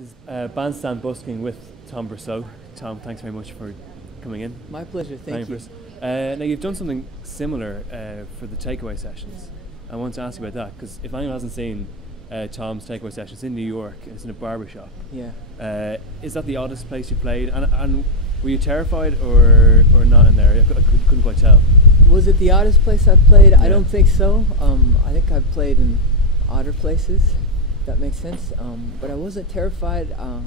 This is Bandstand Busking with Tom Brosseau. Tom, thanks very much for coming in. My pleasure, thank you. Now, you've done something similar for the takeaway sessions. I want to ask you about that, because if anyone hasn't seen Tom's takeaway sessions in New York, it's in a barbershop. Yeah. Is that the oddest place you played? And were you terrified or not in there? I couldn't quite tell. Was it the oddest place I've played? Yeah. I don't think so. I think I've played in odder places, if that makes sense. But I wasn't terrified. I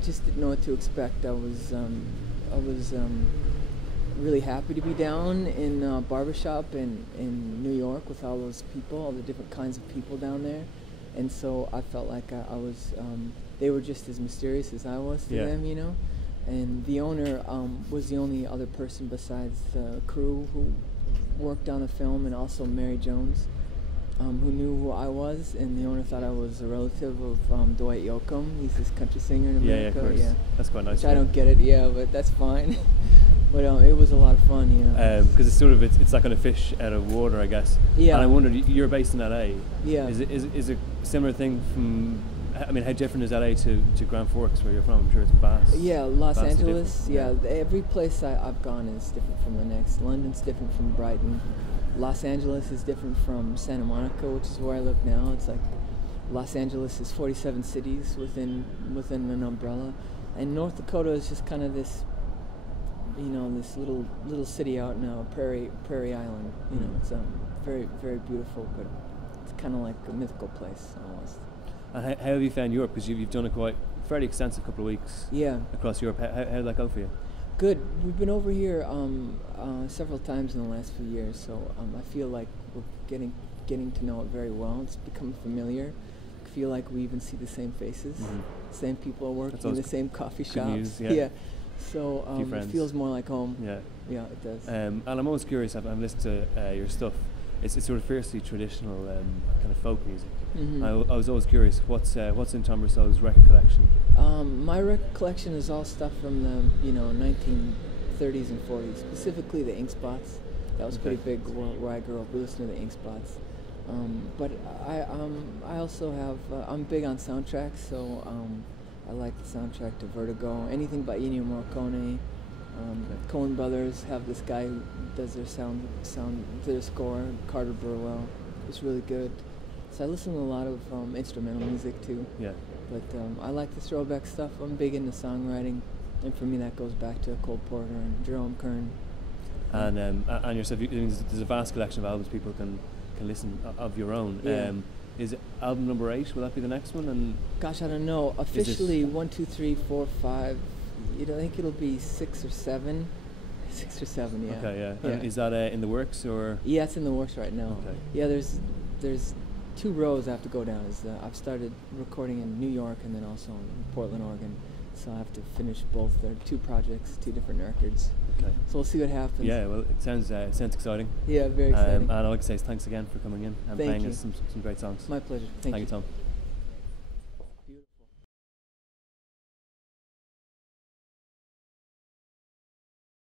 just didn't know what to expect. I was really happy to be down in a barbershop in New York with all those people, all the different kinds of people down there. And so I felt like they were just as mysterious as I was to them, you know. And the owner was the only other person besides the crew who worked on the film, and also Mary Jones, who knew who I was. And the owner thought I was a relative of Dwight Yoakam. He's this country singer in America. Yeah, of course. That's quite nice. Which I don't get it, but that's fine. But it was a lot of fun, you know. Because it's like kind of fish out of water, I guess. Yeah. And I wondered, you're based in LA. Yeah. Is it a similar thing from? I mean, how different is LA to Grand Forks, where you're from? I'm sure it's vast. Yeah, Los Angeles. Yeah. Every place I've gone is different from the next. London's different from Brighton. Los Angeles is different from Santa Monica, which is where I live now. It's like Los Angeles is 47 cities within an umbrella, and North Dakota is just kind of this, this little city out in a prairie island. You know, it's very, very beautiful, but it's kind of like a mythical place almost. And how have you found Europe? Because you've done a fairly extensive couple of weeks across Europe. How did that go for you? Good. We've been over here several times in the last few years, so I feel like we're getting to know it very well. It's become familiar. I feel like we even see the same faces, same people working in the same coffee shops. News, yeah. So it feels more like home. Yeah, it does. And I'm always curious. I'm listening to your stuff. It's sort of fiercely traditional kind of folk music. I was always curious, what's in Tom Brosseau's record collection? My record collection is all stuff from the 1930s and 40s, specifically the Ink Spots. That was pretty big where I grew up. We listened to the Ink Spots. But I also have I'm big on soundtracks, so I like the soundtrack to Vertigo. Anything by Ennio Morricone. Coen Brothers have this guy who does their score, Carter Burwell. It's really good. So I listen to a lot of instrumental music too. Yeah. But I like the throwback stuff. I'm big into songwriting, and for me that goes back to Cole Porter and Jerome Kern. And yourself, there's a vast collection of albums people can listen of your own. Yeah. Is it album number 8? Will that be the next one? And gosh, I don't know. Officially 1, 2, 3, 4, 5. I think it'll be 6 or 7. 6 or 7, yeah. Okay, yeah. And is that in the works or? Yeah, it's in the works right now. Okay. Yeah, there's 2 rows I have to go down. I've started recording in New York and then also in Portland, Oregon. So I have to finish both. There are 2 projects, 2 different records. Okay. So we'll see what happens. Yeah, well, it sounds exciting. Yeah, very exciting. And I'd like to say thanks again for coming in and playing us some great songs. My pleasure. Thank you, Tom.